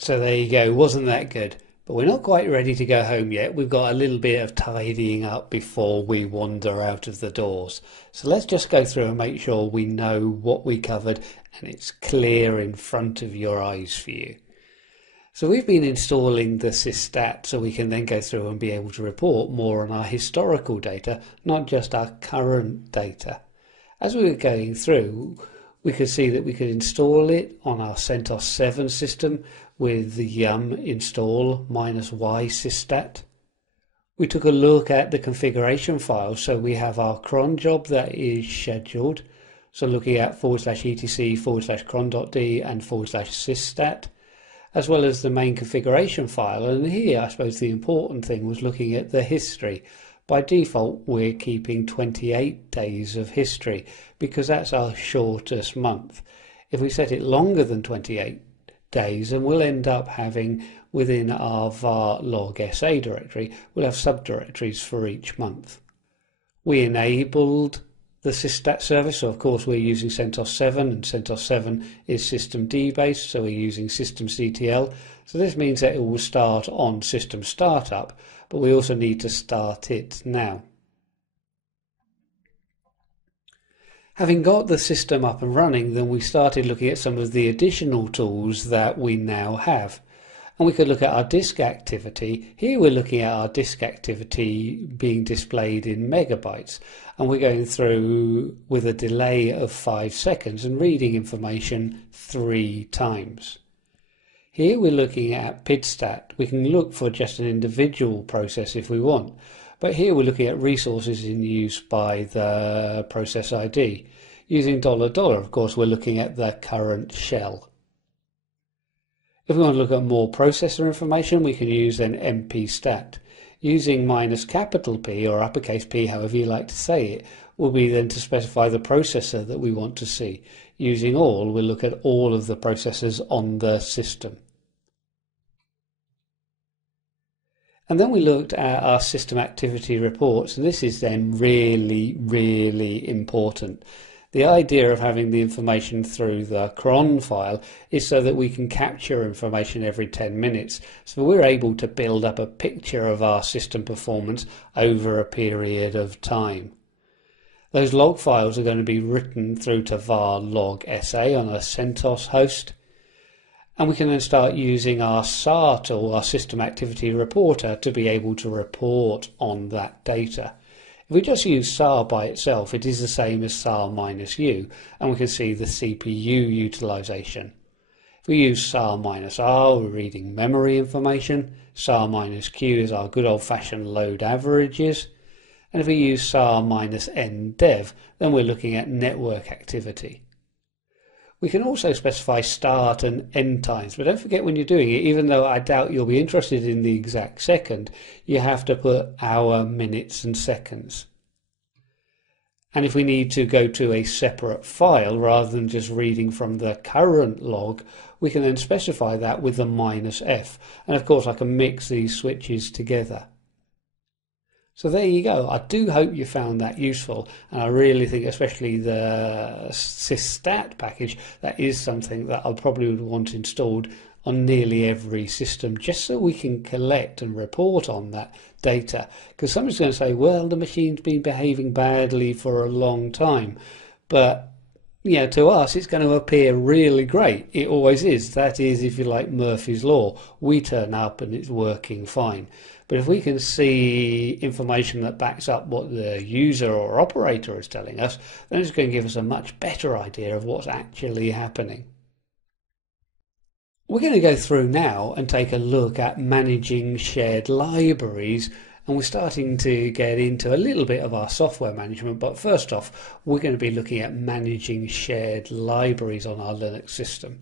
So there you go, wasn't that good? But we're not quite ready to go home yet. We've got a little bit of tidying up before we wander out of the doors. So let's just go through and make sure we know what we covered and it's clear in front of your eyes for you. So we've been installing the Systat so we can then go through and be able to report more on our historical data, not just our current data. As we were going through, we could see that we could install it on our CentOS 7 system with the yum install -y systat. We took a look at the configuration file, so we have our cron job that is scheduled, so looking at /etc/cron.d and /systat, as well as the main configuration file. And here I suppose the important thing was looking at the history. By default we're keeping 28 days of history because that's our shortest month. If we set it longer than 28 days, then we'll end up having within our var log sa directory, we'll have subdirectories for each month. We enabled the Systat service, so of course we're using CentOS 7 and CentOS 7 is systemd based, so we're using systemctl. So this means that it will start on system startup, but we also need to start it now. Having got the system up and running, then we started looking at some of the additional tools that we now have. And we could look at our disk activity. Here we're looking at our disk activity being displayed in megabytes. And we're going through with a delay of 5 seconds and reading information 3 times. Here we're looking at PIDstat. We can look for just an individual process if we want. But here we're looking at resources in use by the process ID. Using $, of course, we're looking at the current shell. If we want to look at more processor information, we can use then mpstat. Using -P or uppercase P, however you like to say it, will be then to specify the processor that we want to see. Using all, we'll look at all of the processors on the system. And then we looked at our system activity reports, and this is then really important. The idea of having the information through the cron file is so that we can capture information every 10 minutes. So we're able to build up a picture of our system performance over a period of time. Those log files are going to be written through to var log sa on a CentOS host. And we can then start using our SAR tool, our system activity reporter, to be able to report on that data. If we just use SAR by itself, it is the same as SAR -u, and we can see the CPU utilization. If we use SAR -r, we're reading memory information. SAR -q is our good old-fashioned load averages. And if we use SAR -ndev, then we're looking at network activity. We can also specify start and end times, but don't forget when you're doing it, even though I doubt you'll be interested in the exact second, you have to put hour, minutes and seconds. And if we need to go to a separate file rather than just reading from the current log, we can then specify that with the -f. And of course I can mix these switches together. So there you go. I do hope you found that useful, and I really think especially the Systat package, that is something that I probably would want installed on nearly every system, just so we can collect and report on that data. Because somebody's going to say, well, the machine's been behaving badly for a long time, but to us it's going to appear really great. It always is. That is, if you like, Murphy's Law. We turn up and it's working fine. But if we can see information that backs up what the user or operator is telling us, then it's going to give us a much better idea of what's actually happening. We're going to go through now and take a look at managing shared libraries, and we're starting to get into a little bit of our software management, but first off we're going to be looking at managing shared libraries on our Linux system.